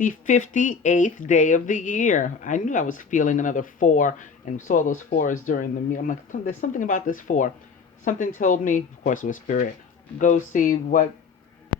the 58th day of the year. I knew I was feeling another 4 and saw those 4s during the meal. I'm like, there's something about this 4. Something told me, of course it was spirit, go see what,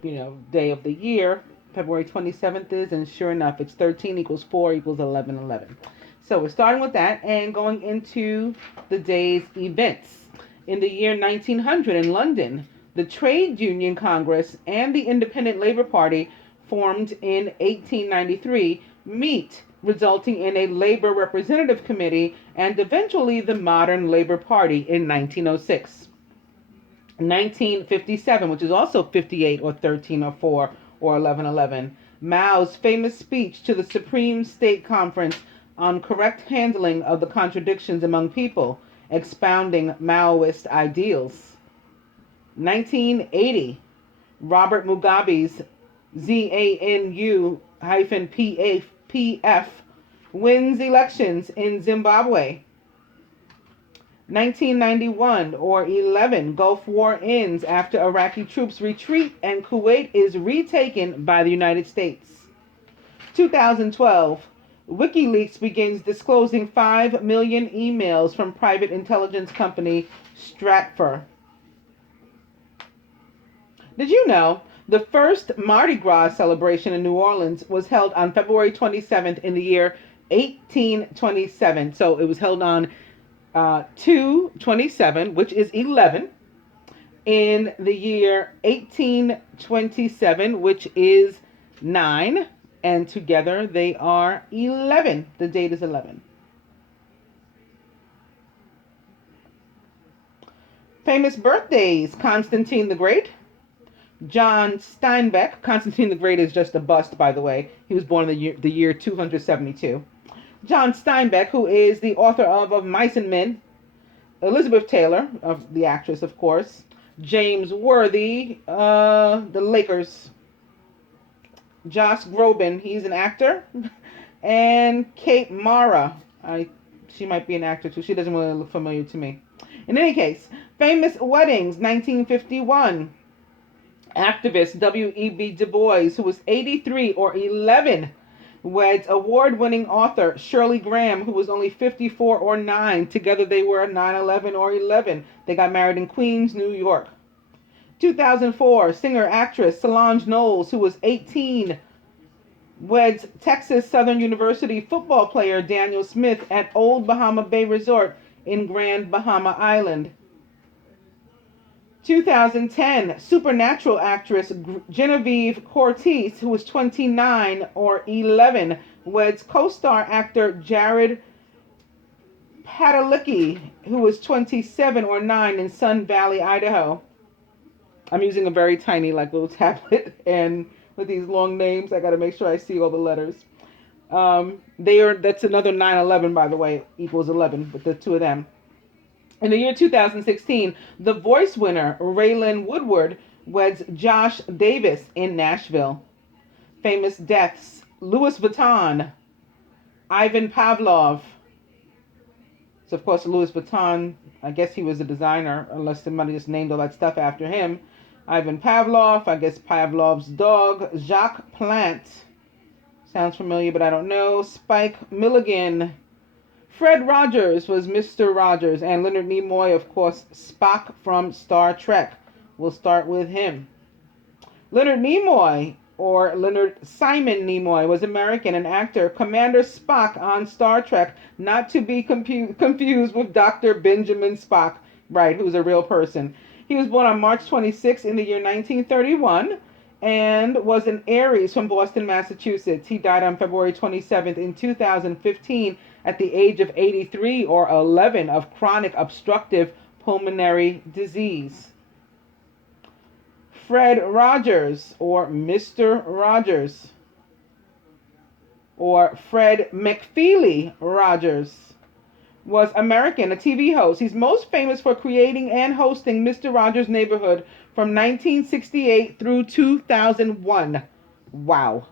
day of the year February 27th is, and sure enough, it's 13 equals 4 equals 11, 11. So we're starting with that and going into the day's events. In the year 1900 in London, the Trade Union Congress and the Independent Labour Party, formed in 1893, meet, resulting in a Labour Representative Committee and eventually the modern Labour Party in 1906. 1957, which is also 58 or 13 or 4 or 11, 11, Mao's famous speech to the Supreme State Conference on correct handling of the contradictions among people, expounding Maoist ideals. 1980, Robert Mugabe's ZANU-PF wins elections in Zimbabwe. 1991 or 11, Gulf War ends after Iraqi troops retreat and Kuwait is retaken by the United States. 2012, WikiLeaks begins disclosing 5 million emails from private intelligence company Stratfor. Did you know the first Mardi Gras celebration in New Orleans was held on February 27th in the year 1827? So it was held on 2/27, which is 11, in the year 1827, which is 9, and together they are 11. The date is 11. Famous birthdays: Constantine the Great, John Steinbeck. Constantine the Great is just a bust, by the way. He was born in the year 272. John Steinbeck, who is the author of Mice and Men. Elizabeth Taylor, of the actress, of course. James Worthy, the Lakers. Josh Groban, he's an actor. And Kate Mara. She might be an actor too. She doesn't really look familiar to me. In any case, famous weddings: 1951. Activist W.E.B. Du Bois, who was 83 or 11, weds award-winning author Shirley Graham, who was only 54 or 9. Together they were 9, 11, or 11. They got married in Queens, New York. 2004, singer-actress Solange Knowles, who was 18, weds Texas Southern University football player Daniel Smith at Old Bahama Bay Resort in Grand Bahama Island. 2010, supernatural actress Genevieve Cortez, who was 29 or 11, weds co-star actor Jared Padalecki, who was 27 or 9 in Sun Valley, Idaho. I'm using a very tiny, little tablet, and with these long names, I got to make sure I see all the letters. That's another 9/11, by the way, equals 11, with the two of them. In the year 2016, The Voice winner Raylan Woodward weds Josh Davis in Nashville. Famous deaths: Louis Vuitton, Ivan Pavlov. So, of course, Louis Vuitton, I guess he was a designer, unless somebody just named all that stuff after him. Ivan Pavlov, I guess Pavlov's dog. Jacques Plant. Sounds familiar, but I don't know. Spike Milligan. Fred Rogers was Mr. Rogers, and Leonard Nimoy, of course, Spock from Star Trek. We'll start with him. Leonard Nimoy, or Leonard Simon Nimoy, was American, an actor, Commander Spock on Star Trek, not to be confused with Dr. Benjamin Spock, right, who's a real person. He was born on March 26 in the year 1931 and was an Aries from Boston, Massachusetts. He died on February 27th in 2015 at the age of 83 or 11 of chronic obstructive pulmonary disease. Fred Rogers, or Mr. Rogers, or Fred McFeely Rogers, was American, a TV host. He's most famous for creating and hosting Mr. Rogers' Neighborhood from 1968 through 2001. Wow.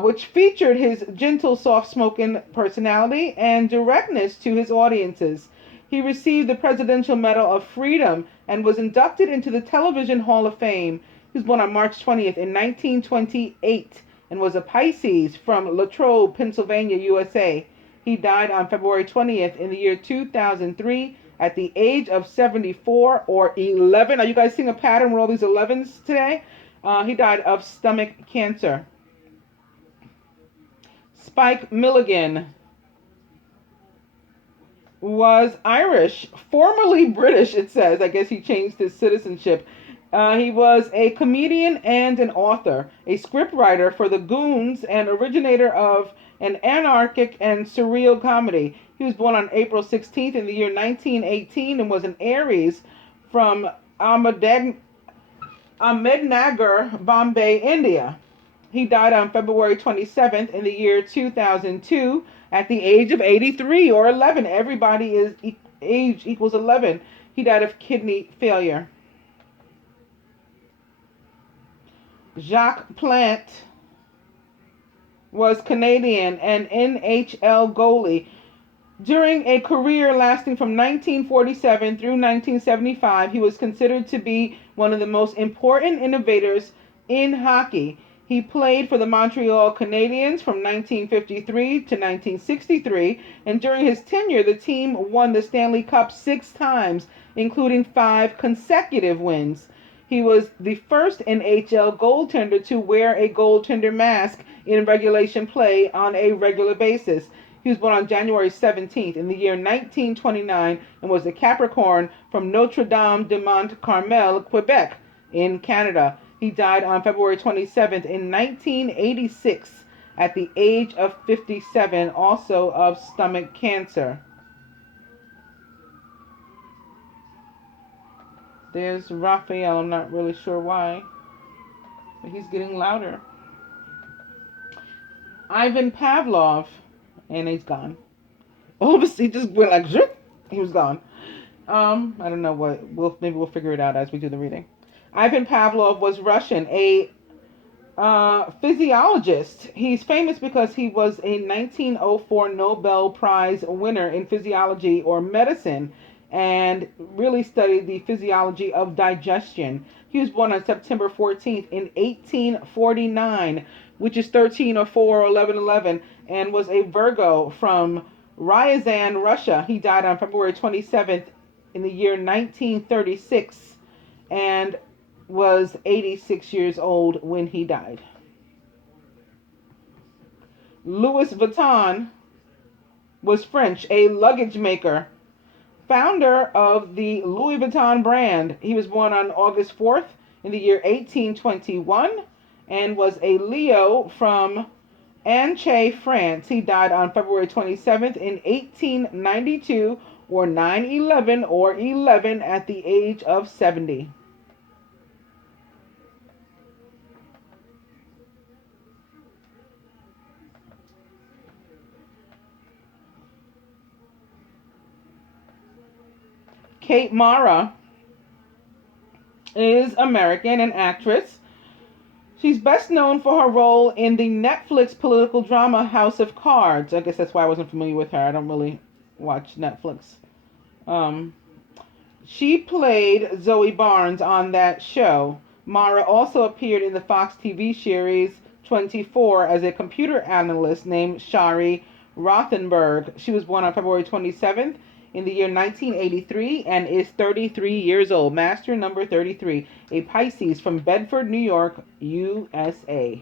Which featured his gentle, soft-spoken personality and directness to his audiences. He received the Presidential Medal of Freedom and was inducted into the Television Hall of Fame. He was born on March 20th in 1928 and was a Pisces from Latrobe, Pennsylvania, USA. He died on February 20th in the year 2003 at the age of 74 or 11. Are you guys seeing a pattern with all these 11s today? He died of stomach cancer. Spike Milligan was Irish, formerly British, it says. I guess he changed his citizenship. He was a comedian and an author, a scriptwriter for The Goons, and originator of an anarchic and surreal comedy. He was born on April 16th in the year 1918 and was an Aries from Ahmednagar, Bombay, India. He died on February 27th in the year 2002 at the age of 83 or 11. Everybody is age equals 11. He died of kidney failure. Jacques Plante was Canadian and NHL goalie. During a career lasting from 1947 through 1975, he was considered to be one of the most important innovators in hockey. He played for the Montreal Canadiens from 1953 to 1963, and during his tenure, the team won the Stanley Cup 6 times, including 5 consecutive wins. He was the first NHL goaltender to wear a goaltender mask in regulation play on a regular basis. He was born on January 17th in the year 1929 and was a Capricorn from Notre Dame de Mont Carmel, Quebec, in Canada. He died on February 27th in 1986 at the age of 57, also of stomach cancer. There's Raphael. I'm not really sure why, but he's getting louder. Ivan Pavlov, and he's gone. All of a sudden, he just went like, zoop, he was gone. I don't know what. Maybe we'll figure it out as we do the reading. Ivan Pavlov was Russian, a physiologist. He's famous because he was a 1904 Nobel Prize winner in physiology or medicine, and really studied the physiology of digestion. He was born on September 14th in 1849, which is 1304 or 1111, and was a Virgo from Ryazan, Russia. He died on February 27th in the year 1936 and was 86 years old when he died. Louis Vuitton was French, a luggage maker, founder of the Louis Vuitton brand. He was born on August 4th in the year 1821 and was a Leo from Angers, France. He died on February 27th in 1892 or 9/11 or 11 at the age of 70. Kate Mara is American, an actress. She's best known for her role in the Netflix political drama House of Cards. I guess that's why I wasn't familiar with her. I don't really watch Netflix. She played Zoe Barnes on that show. Mara also appeared in the Fox TV series 24 as a computer analyst named Shari Rothenberg. She was born on February 27th in the year 1983 and is 33 years old. Master number 33, a Pisces from Bedford, New York, USA.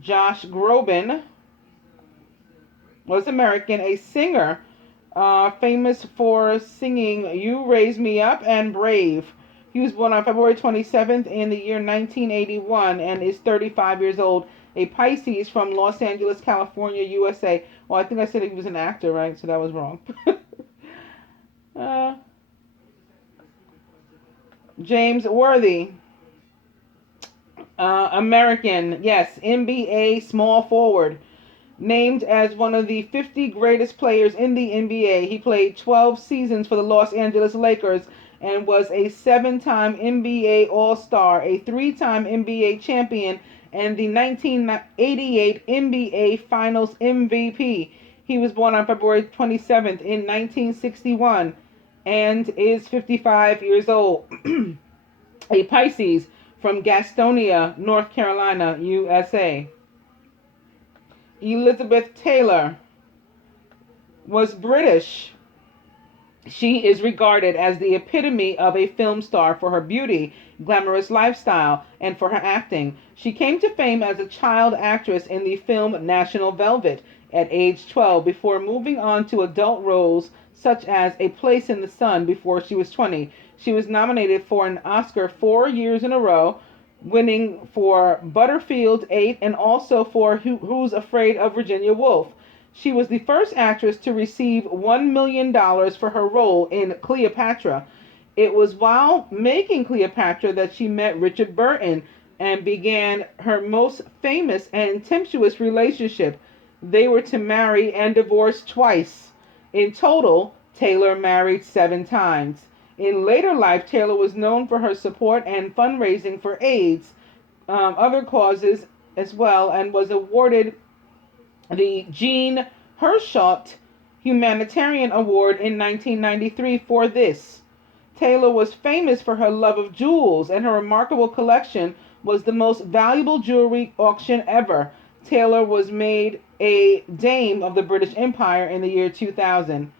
Josh Groban was American, a singer famous for singing You Raise Me Up and Brave. He was born on February 27th in the year 1981 and is 35 years old. A Pisces from Los Angeles, California, USA. Well, I think I said he was an actor, right? So that was wrong. James Worthy. American. Yes, NBA small forward. Named as one of the 50 greatest players in the NBA. He played 12 seasons for the Los Angeles Lakers and was a 7-time NBA All-Star, a 3-time NBA champion, and the 1988 NBA Finals MVP. He was born on February 27th in 1961 and is 55 years old. A Pisces from Gastonia, North Carolina, USA. Elizabeth Taylor was British. She is regarded as the epitome of a film star for her beauty, glamorous lifestyle, and for her acting. She came to fame as a child actress in the film National Velvet at age 12 before moving on to adult roles such as A Place in the Sun before she was 20. She was nominated for an Oscar 4 years in a row, winning for Butterfield 8 and also for Who's Afraid of Virginia Woolf. She was the first actress to receive $1 million for her role in Cleopatra. It was while making Cleopatra that she met Richard Burton and began her most famous and tempestuous relationship. They were to marry and divorce twice. In total, Taylor married 7 times. In later life, Taylor was known for her support and fundraising for AIDS, other causes as well, and was awarded the Jean Hersholt Humanitarian Award in 1993 for this. Taylor was famous for her love of jewels, and her remarkable collection was the most valuable jewelry auction ever. Taylor was made a Dame of the British Empire in the year 2000.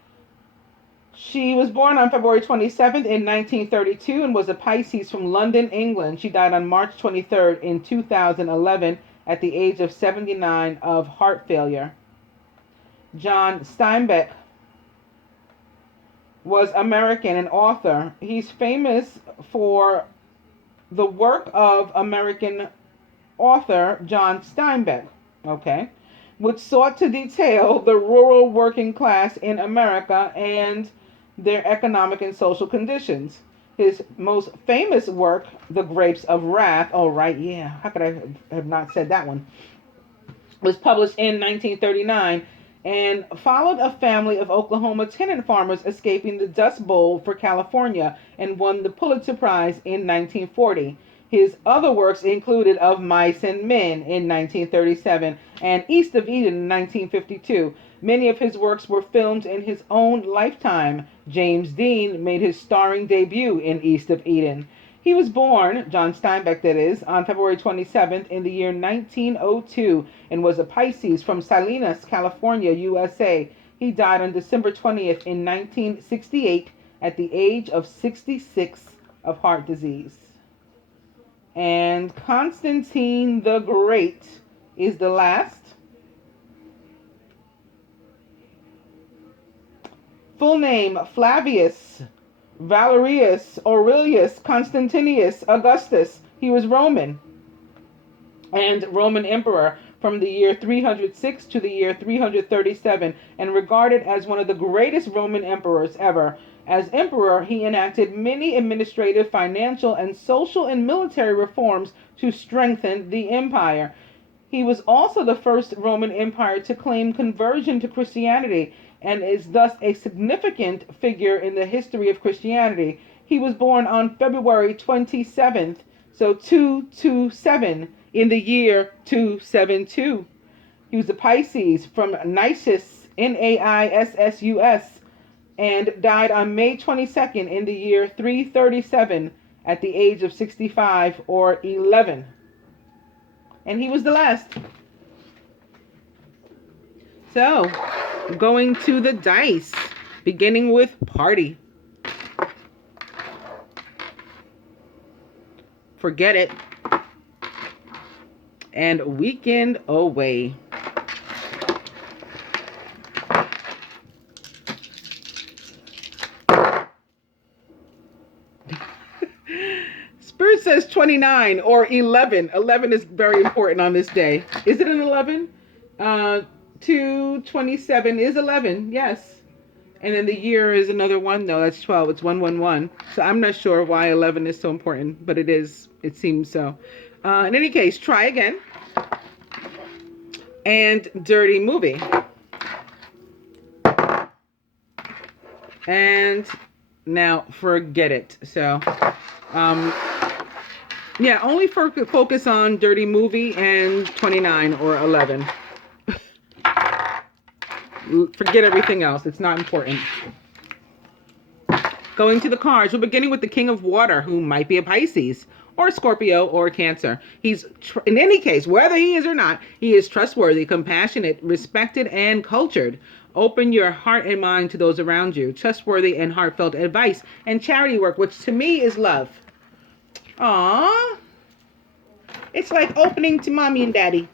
She was born on February 27th in 1932 and was a Pisces from London, England. She died on March 23rd in 2011 at the age of 79 of heart failure. John Steinbeck was American and author. He's famous for the work of American author John Steinbeck, which sought to detail the rural working class in America and their economic and social conditions. His most famous work, The Grapes of Wrath, how could I have not said that one, was published in 1939 and followed a family of Oklahoma tenant farmers escaping the Dust Bowl for California and won the Pulitzer Prize in 1940. His other works included Of Mice and Men in 1937 and East of Eden in 1952. Many of his works were filmed in his own lifetime. James Dean made his starring debut in East of Eden. He was born, John Steinbeck that is, on February 27th in the year 1902 and was a Pisces from Salinas, California, USA. He died on December 20th in 1968 at the age of 66 of heart disease. And Constantine the Great is the last. Full name, Flavius Valerius Aurelius Constantius Augustus. He was Roman and Roman emperor from the year 306 to the year 337 and regarded as one of the greatest Roman emperors ever. As emperor, he enacted many administrative, financial, and social and military reforms to strengthen the empire. He was also the first Roman Empire to claim conversion to Christianity and is thus a significant figure in the history of Christianity. He was born on February 27th, so 227, in the year 272. He was a Pisces from Naissus, Naissus, and died on May 22nd in the year 337 at the age of 65 or 11. And he was the last. So, going to the dice, beginning with party. Forget it. And weekend away. Spirit says 29 or 11. 11 is very important on this day. Is it an 11? 227 is 11, yes. And then the year is another one, though. That's 12. It's 111. So I'm not sure why 11 is so important, but it is. It seems so. In any case, try again. And dirty movie. And now forget it. So, yeah, only focus on dirty movie and 29 or 11. Forget everything else. It's not important. Going to the cards. We're beginning with the King of Water, who might be a Pisces. or Scorpio or Cancer. He's, in any case, whether he is or not, he is trustworthy, compassionate, respected, and cultured. Open your heart and mind to those around you. Trustworthy and heartfelt advice and charity work, which to me is love. Aww. It's like opening to mommy and daddy.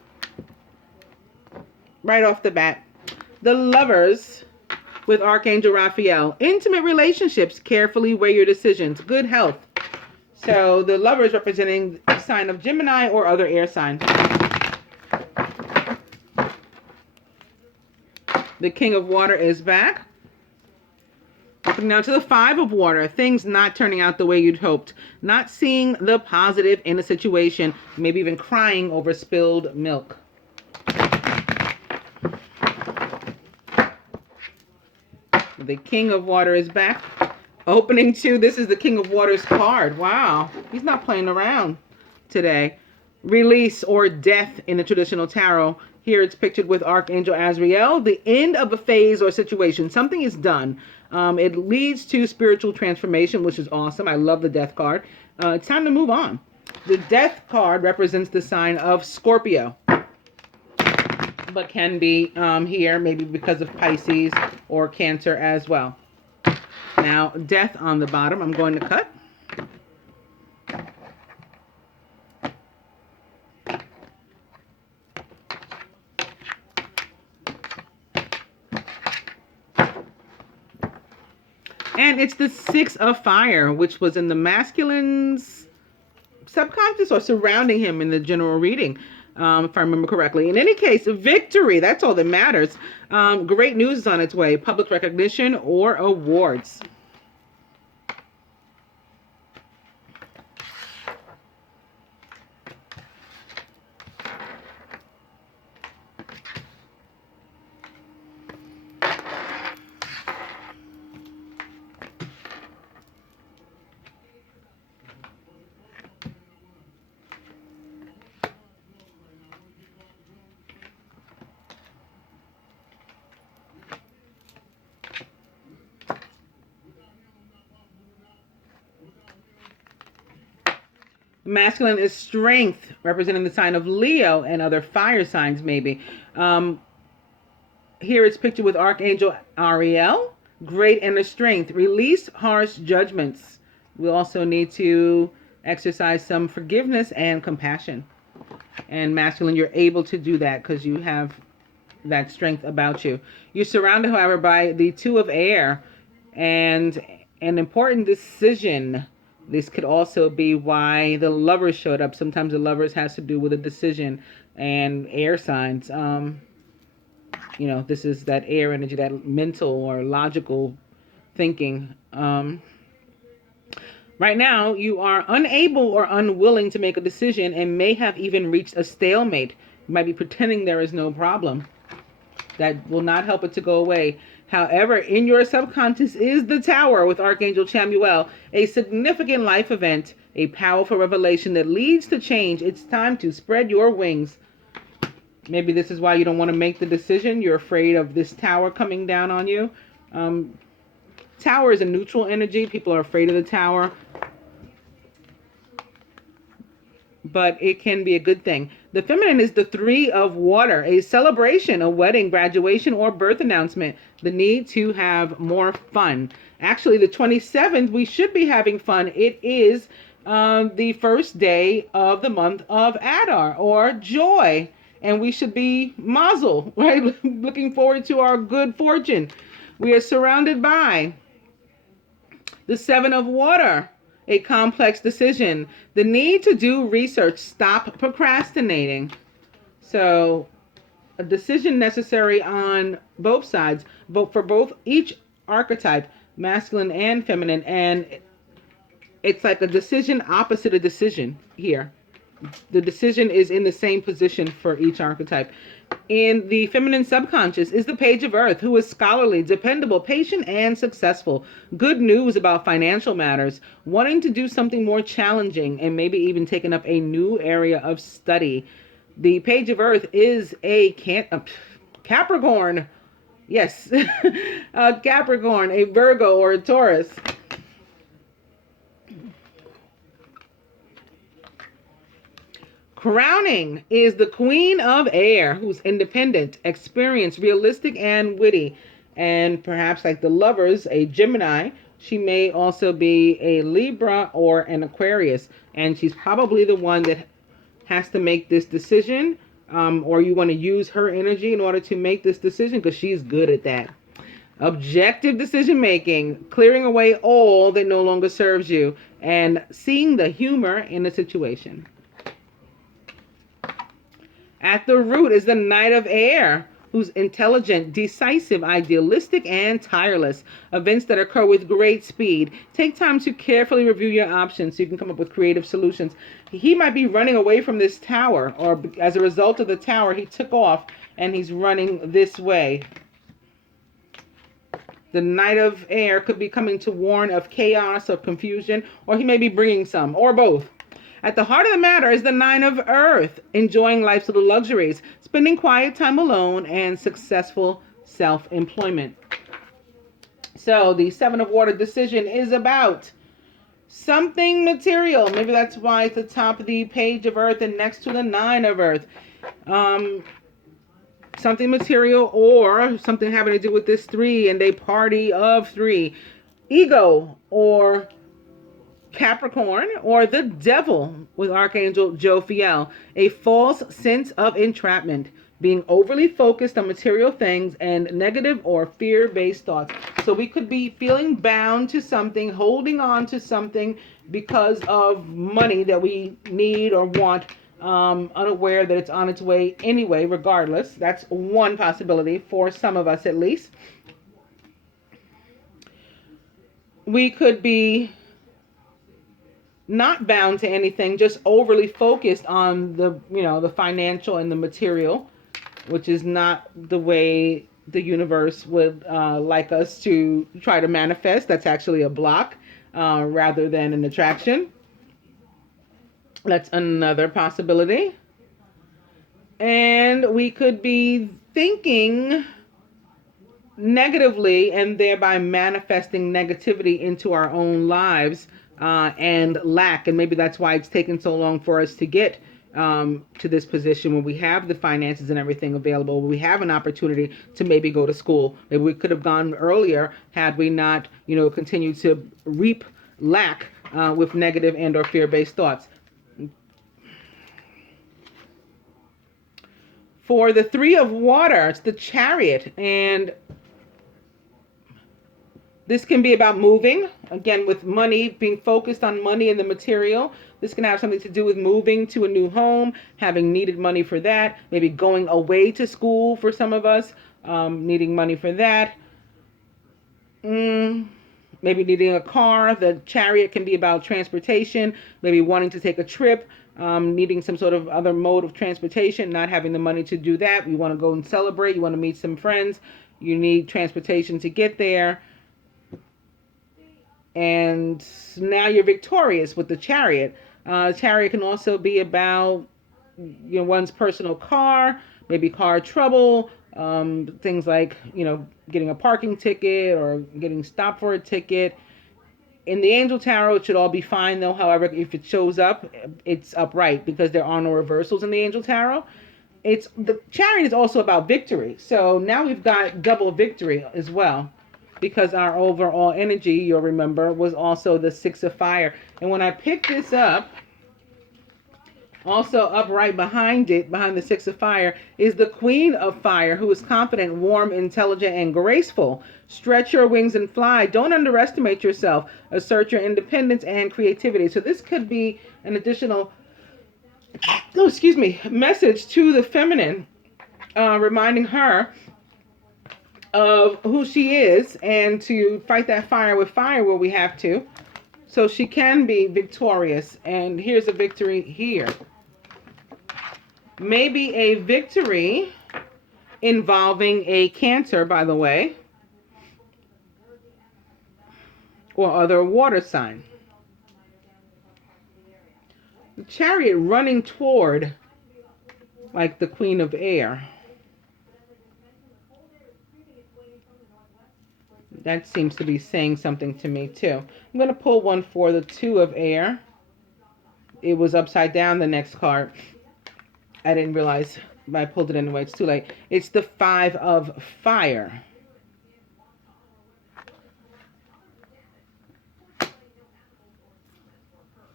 Right off the bat. The Lovers with Archangel Raphael. Intimate relationships. Carefully weigh your decisions. Good health. So the Lovers representing the sign of Gemini or other air signs. The King of Water is back. Now to the Five of Water. Things not turning out the way you'd hoped. Not seeing the positive in a situation. Maybe even crying over spilled milk. The King of Water is back. Opening 2. This is the King of Water's card. Wow. He's not playing around today. Release or death in the traditional tarot. Here it's pictured with Archangel Azrael. The end of a phase or situation. Something is done. It leads to spiritual transformation, which is awesome. I love the death card. It's time to move on. The death card represents the sign of Scorpio, but can be here maybe because of Pisces or Cancer as well. Now, death on the bottom. I'm going to cut. And it's the Six of Fire, which was in the masculine's subconscious or surrounding him in the general reading, if I remember correctly. In any case, victory, that's all that matters. Great news is on its way. Public recognition or awards. Masculine is strength, representing the sign of Leo and other fire signs maybe. Here it's pictured with Archangel Ariel. Great inner strength. Release harsh judgments. We also need to exercise some forgiveness and compassion. And masculine, you're able to do that because you have that strength about you. You're surrounded, however, by the Two of Air and an important decision. This could also be why the Lovers showed up. Sometimes the Lovers has to do with a decision and air signs. You know, this is that air energy, that mental or logical thinking. Right now, you are unable or unwilling to make a decision and may have even reached a stalemate. You might be pretending there is no problem. That will not help it to go away. However, in your subconscious is the Tower with Archangel Chamuel, a significant life event, a powerful revelation that leads to change. It's time to spread your wings. Maybe this is why you don't want to make the decision. You're afraid of this Tower coming down on you. Tower is a neutral energy. People are afraid of the Tower. But it can be a good thing. The feminine is the Three of Water, a celebration, a wedding, graduation, or birth announcement. The need to have more fun. Actually, the 27th, we should be having fun. It is the first day of the month of Adar, or joy. And we should be mazel, right? Looking forward to our good fortune. We are surrounded by the Seven of Water. A complex decision. The need to do research. Stop procrastinating. So, a decision necessary on both sides, but for both each archetype, masculine and feminine, and it's like a decision opposite a decision here. The decision is in the same position for each archetype. In the feminine subconscious is the Page of Earth, who is scholarly, dependable, patient, and successful. Good news about financial matters. Wanting to do something more challenging and maybe even taking up a new area of study. The Page of Earth is a Capricorn. Yes, a Capricorn, a Virgo, or a Taurus. Crowning is the Queen of Air, who's independent, experienced, realistic, and witty. And perhaps like the Lovers, a Gemini. She may also be a Libra or an Aquarius. And she's probably the one that has to make this decision. Or you want to use her energy in order to make this decision because she's good at that. Objective decision making, clearing away all that no longer serves you, and seeing the humor in the situation. At the root is the Knight of Air, who's intelligent, decisive, idealistic, and tireless. Events that occur with great speed. Take time to carefully review your options so you can come up with creative solutions. He might be running away from this tower, or as a result of the tower, he took off and he's running this way. The Knight of Air could be coming to warn of chaos or confusion, or he may be bringing some, or both. At the heart of the matter is the Nine of Earth, enjoying life's little luxuries, spending quiet time alone, and successful self-employment. So the Seven of Water decision is about something material. Maybe that's why it's the top of the Page of Earth and next to the Nine of Earth. Something material or something having to do with this three and a party of three. Ego or Capricorn, or the Devil with Archangel Jophiel, a false sense of entrapment, being overly focused on material things and negative or fear-based thoughts. So we could be feeling bound to something, holding on to something because of money that we need or want, unaware that it's on its way anyway, regardless. That's one possibility for some of us at least. We could be not bound to anything, just overly focused on the financial and the material, which is not the way the universe would like us to try to manifest. That's actually a block rather than an attraction. That's another possibility. And we could be thinking negatively and thereby manifesting negativity into our own lives. And lack, and maybe that's why it's taken so long for us to get to this position when we have the finances and everything available, when we have an opportunity to maybe go to school. Maybe we could have gone earlier had we not, continued to reap lack with negative and or fear-based thoughts. For the Three of Water, it's the Chariot, and this can be about moving, again, with money, being focused on money and the material. This can have something to do with moving to a new home, having needed money for that, maybe going away to school for some of us, needing money for that. Maybe needing a car. The Chariot can be about transportation, maybe wanting to take a trip, needing some sort of other mode of transportation, not having the money to do that. You want to go and celebrate, you want to meet some friends, you need transportation to get there. And now you're victorious with the Chariot. Chariot can also be about one's personal car, maybe car trouble, things like getting a parking ticket or getting stopped for a ticket. In the Angel Tarot, it should all be fine though. However, if it shows up, it's upright because there are no reversals in the Angel Tarot. The Chariot is also about victory. So now we've got double victory as well, because our overall energy, you'll remember, was also the Six of Fire. And when I picked this up, also upright behind it, behind the Six of Fire, is the Queen of Fire, who is confident, warm, intelligent, and graceful. Stretch your wings and fly. Don't underestimate yourself. Assert your independence and creativity. So this could be an additional, message to the feminine, reminding her of who she is and to fight that fire with fire where we have to, so she can be victorious. And here's a victory here. Maybe a victory involving a Cancer, by the way, or other water sign. The Chariot running toward like the Queen of Air. That seems to be saying something to me too. I'm going to pull one for the Two of Air. It was upside down, the next card. I didn't realize, but I pulled it anyway. It's too late. It's the 5 of fire.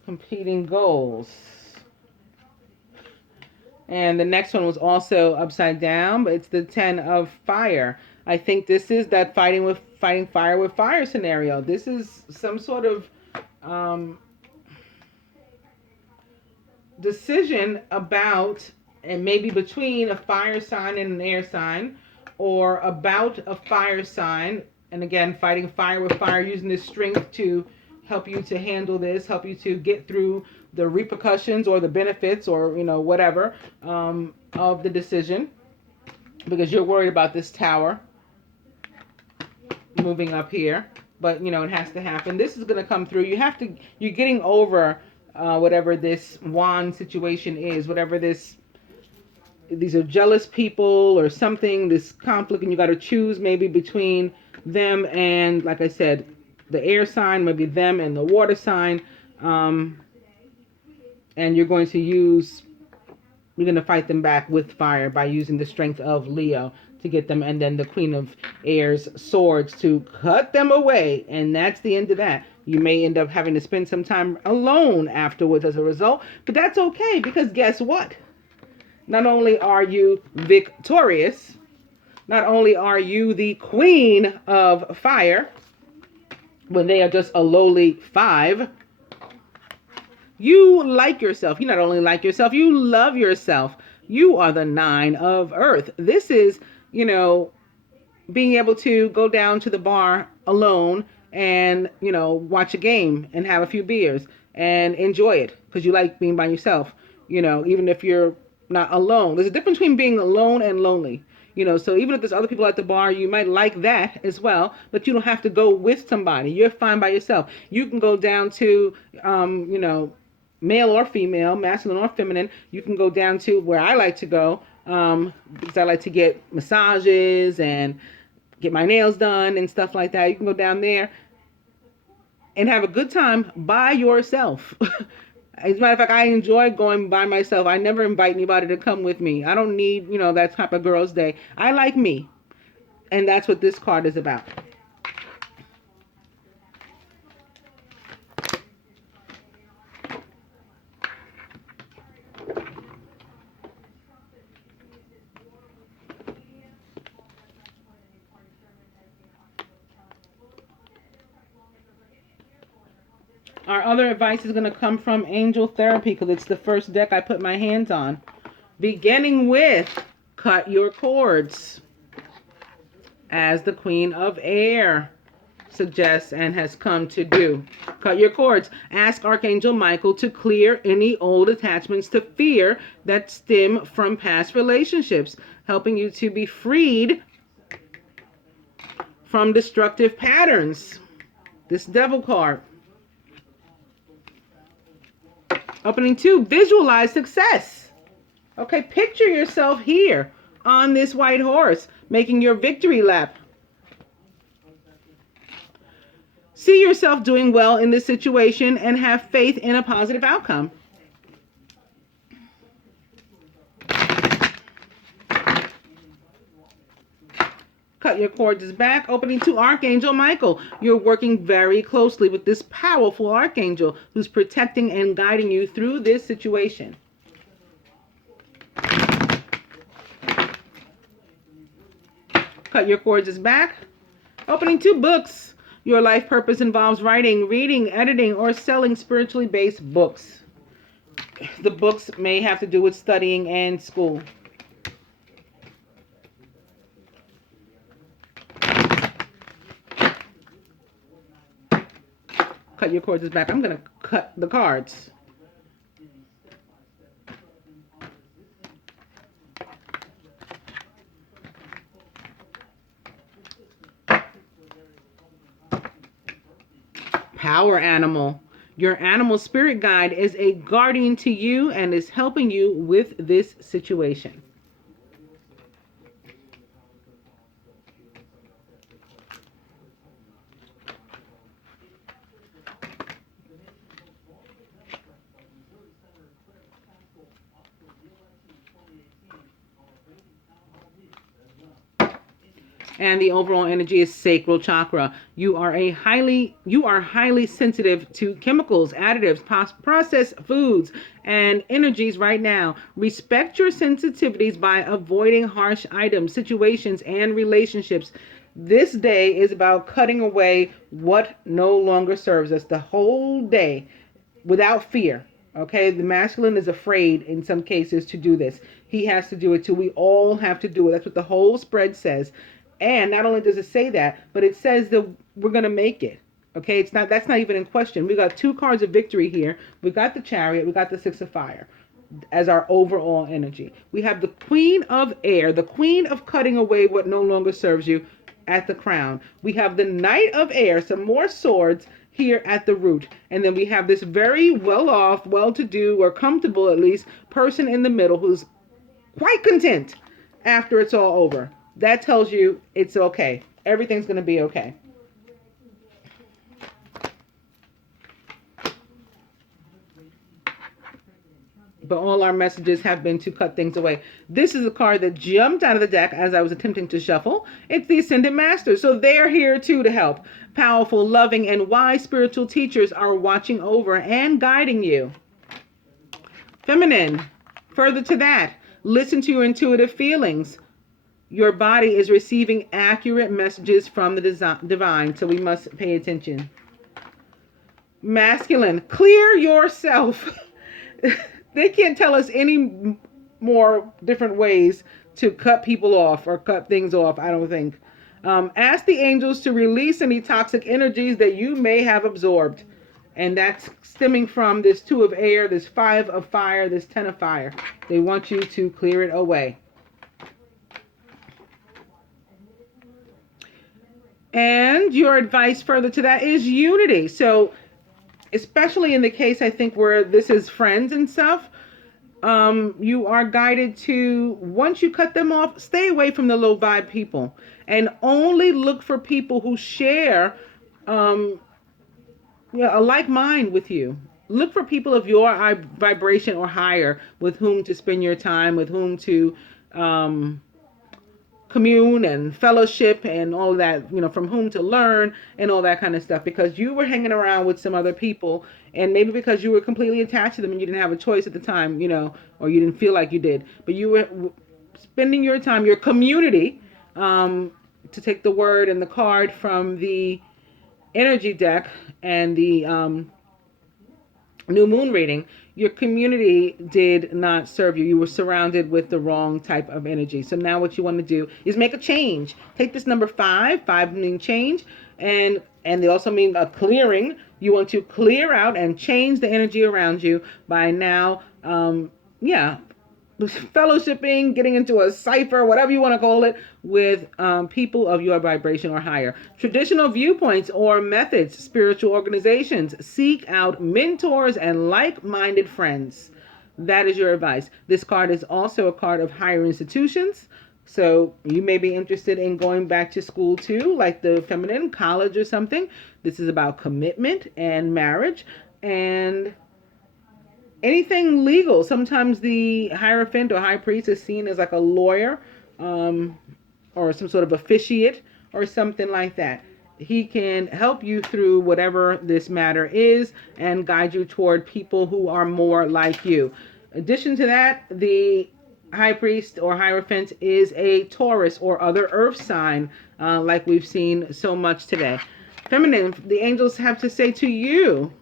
Competing goals. And the next one was also upside down, but it's the 10 of fire. I think this is that fighting fire with fire scenario. This is some sort of decision about, and maybe between a fire sign and an air sign, or about a fire sign. And again, fighting fire with fire, using this strength to help you to handle this, help you to get through the repercussions or the benefits or, whatever, of the decision, because you're worried about this tower moving up here. But, it has to happen. This is going to come through. You're getting over whatever this wand situation is, whatever these are jealous people or something, this conflict, and you got to choose maybe between them and, like I said, the air sign, maybe them and the water sign, and you're going to fight them back with fire by using the strength of Leo to get them, and then the Queen of Air's swords to cut them away, and that's the end of that. You may end up having to spend some time alone afterwards as a result, but that's okay, because guess what? Not only are you victorious, not only are you the Queen of Fire, when they are just a lowly 5, you like yourself. You not only like yourself, you love yourself. You are the 9 of Earth. This is, being able to go down to the bar alone and, watch a game and have a few beers and enjoy it because you like being by yourself, even if you're not alone. There's a difference between being alone and lonely. So even if there's other people at the bar, you might like that as well, but you don't have to go with somebody. You're fine by yourself. You can go down to, male or female, masculine or feminine. You can go down to where I like to go, because I like to get massages and get my nails done and stuff like that. You can go down there and have a good time by yourself. As a matter of fact, I enjoy going by myself. I never invite anybody to come with me. I don't need, that type of girl's day. I like me. And that's what this card is about. Our other advice is going to come from Angel Therapy because it's the first deck I put my hands on. Beginning with cut your cords, as the Queen of Air suggests and has come to do. Cut your cords. Ask Archangel Michael to clear any old attachments to fear that stem from past relationships, helping you to be freed from destructive patterns. This Devil card. Opening 2, visualize success. Okay, picture yourself here on this white horse, making your victory lap. See yourself doing well in this situation and have faith in a positive outcome. Cut your cords is back. Opening 2, Archangel Michael. You're working very closely with this powerful archangel who's protecting and guiding you through this situation. Cut your cords is back. Opening 2, books. Your life purpose involves writing, reading, editing, or selling spiritually based books. The books may have to do with studying and school. Cut your cords is back. I'm going to cut the cards. Power animal. Your animal spirit guide is a guardian to you and is helping you with this situation. And the overall energy is sacral chakra. You are highly sensitive to chemicals, additives, processed foods, and energies right now. Respect your sensitivities by avoiding harsh items, situations, and relationships. This day is about cutting away what no longer serves us the whole day without fear. Okay, the masculine is afraid in some cases to do this. He has to do it too. We all have to do it. That's what the whole spread says. And not only does it say that, but it says that we're going to make it. Okay, that's not even in question. We got 2 cards of victory here. We got the Chariot, we got the 6 of fire as our overall energy. We have the Queen of Air, the queen of cutting away what no longer serves you at the crown. We have the Knight of Air, some more swords here at the root. And then we have this very well-off, well-to-do, or comfortable at least, person in the middle who's quite content after it's all over. That tells you it's okay. Everything's going to be okay. But all our messages have been to cut things away. This is a card that jumped out of the deck as I was attempting to shuffle. It's the Ascended Masters. So they're here too to help. Powerful, loving, and wise spiritual teachers are watching over and guiding you. Feminine, further to that, listen to your intuitive feelings. Your body is receiving accurate messages from the divine, so we must pay attention. Masculine, clear yourself. They can't tell us any more different ways to cut people off or cut things off, I don't think. Ask the angels to release any toxic energies that you may have absorbed. And that's stemming from this 2 of air, this 5 of fire, this 10 of fire. They want you to clear it away. And your advice further to that is unity. So especially in the case, I think, where this is friends and stuff, you are guided to, once you cut them off, stay away from the low vibe people and only look for people who share a like mind with you. Look for people of your vibration or higher with whom to spend your time, with whom to commune and fellowship and all that, from whom to learn and all that kind of stuff, because you were hanging around with some other people, and maybe because you were completely attached to them and you didn't have a choice at the time, or you didn't feel like you did, but you were spending your time, your community, to take the word and the card from the energy deck and the new moon reading. Your community did not serve you. You were surrounded with the wrong type of energy. So now what you want to do is make a change. Take this number 5. 5 mean change. And they also mean a clearing. You want to clear out and change the energy around you by now, fellowshipping, getting into a cipher, whatever you want to call it, with people of your vibration or higher. Traditional viewpoints or methods, spiritual organizations. Seek out mentors and like-minded friends. That is your advice. This card is also a card of higher institutions. So you may be interested in going back to school too, like the feminine, college or something. This is about commitment and marriage and anything legal. Sometimes the Hierophant or High Priest is seen as like a lawyer or some sort of officiate or something like that. He can help you through whatever this matter is and guide you toward people who are more like you. In addition to that, the High Priest or Hierophant is a Taurus or other earth sign, like we've seen so much today. Feminine, the angels have to say to you,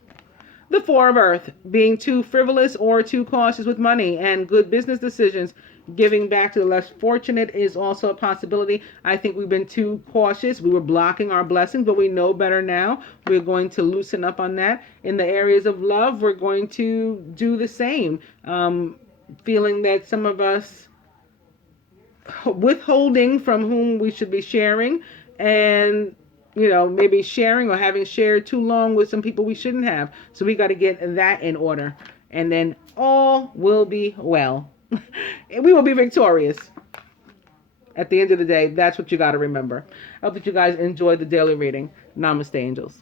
the 4 of Earth, being too frivolous or too cautious with money and good business decisions. Giving back to the less fortunate is also a possibility. I think we've been too cautious. We were blocking our blessings, but we know better now. We're going to loosen up on that. In the areas of love, we're going to do the same. Feeling that some of us withholding from whom we should be sharing, and maybe sharing or having shared too long with some people we shouldn't have. So we got to get that in order. And then all will be well. We will be victorious. At the end of the day, that's what you got to remember. I hope that you guys enjoyed the daily reading. Namaste, angels.